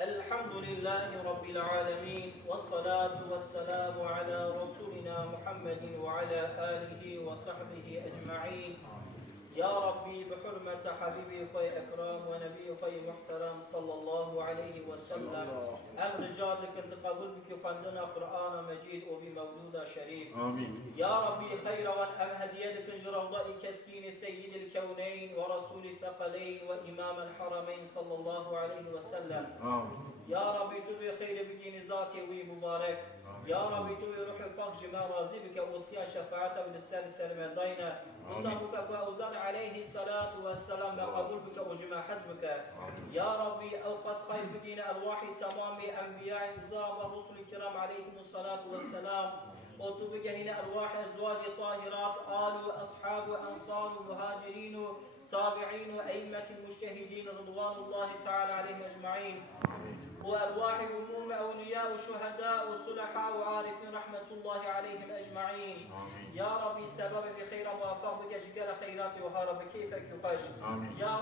الحمد لله رب العالمين، والصلاة والسلام على رسولنا محمد وعلى آله وصحبه أجمعين. يا ربي بحرمة حبيبي خوي أكرم ونبي خوي محترم صلى الله عليه وسلم، أرجعتك أن تقبل بك خندنا قرآن مجيد وبمولود شريف. آمين. يا ربي خير وأن هديتك جروداء كسكين سيد الكونين ورسول الثقلين وإمام الحرمين صلى الله عليه وسلم. آمين. يا ربي تبي خير بدين ذاتي ومبارك. يا ربي تبي روح الفقر جمع راضي بك وصيا شفاعته ولسان السلام دينا وصابك وأوزان عليه الصلاة والسلام بقبول بك وجمع حزبك. يا ربي أوقس خير بدين أرواح تمام أنبياء نظام والرسل الكرام عليهم الصلاة والسلام، وتبقى هنا أرواح أزواج طاهرات آل وأصحاب وأنصار ومهاجرين تابعين وأئمة المجتهدين رضوان الله تعالى عليهم أجمعين، وأرواح أموم أولياء وشهداء وصلحاء وعارفين رحمة الله عليهم أجمعين. يا ربي سبب بخير موافق بك جل خيرات وهارب كيفك يخش. يا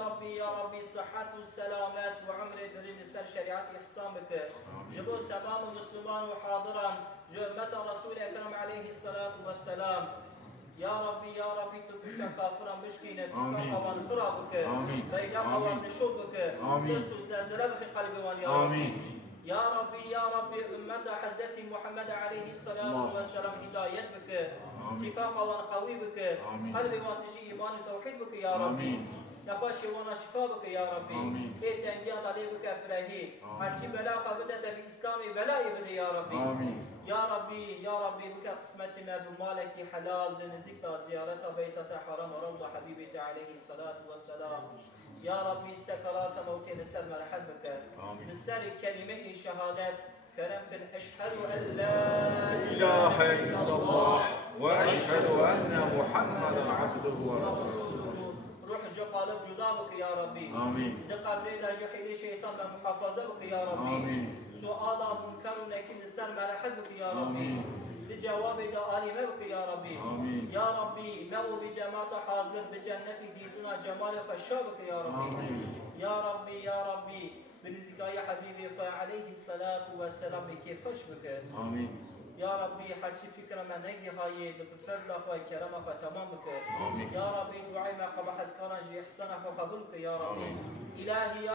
ربي صحة والسلامات وعمر درج سر شريعة إحسان بك جبر تمام مسلمان وحاضرا جرمة رسول أكرم عليه الصلاة والسلام. يا ربي تبشت كافرا مشكينة تفاق وانفرابك بينك وانشوبك تنسو زلزلة في قلب وان. يا ربي أمة حزة محمد عليه الصلاة والسلام هدايت بك اتفاق وانقوي بك قلب وانتجي إيمان توحيد بك يا ربي نقاش وانا شفاء بك يا ربي ايه تنجيات علي بك فرهي هرچی بلا قبضت بإسلامي بلا يبدي يا ربي. يا ربي بك قسمتنا بمالك حلال لنزيك زيارة بيتة حرم روضة حبيبي عليه الصلاة والسلام. يا ربي سكرات موتين السر مرحب بك بالسر كلمة شهادات كرم أشهد أن لا إله إلا الله وأشهد أن محمدا عبده ورسوله. روح جو قالب جدا بك يا ربي. آمين. دقبري دا جحيل شيطان بمحافظة بك يا ربي. آمين. سؤال منكر ونكيل السر مرحب بك يا ربي. بجواب دا آلمة بك يا ربي. آمين. يا ربي لو بجماعة حاضر بجنة ديتنا جمال خشابك يا ربي. آمين. يا ربي بنزكايا حبيبي عليه الصلاة والسلام بكيف خوش بك. آمين. يا ربي حرشي فكرة من نجي هاي بفضل أخوي كرامة فتمام بك. آمين. يا ربي دعاء ما قبحت كرنج إحسانك وقبولك يا ربي. إلهي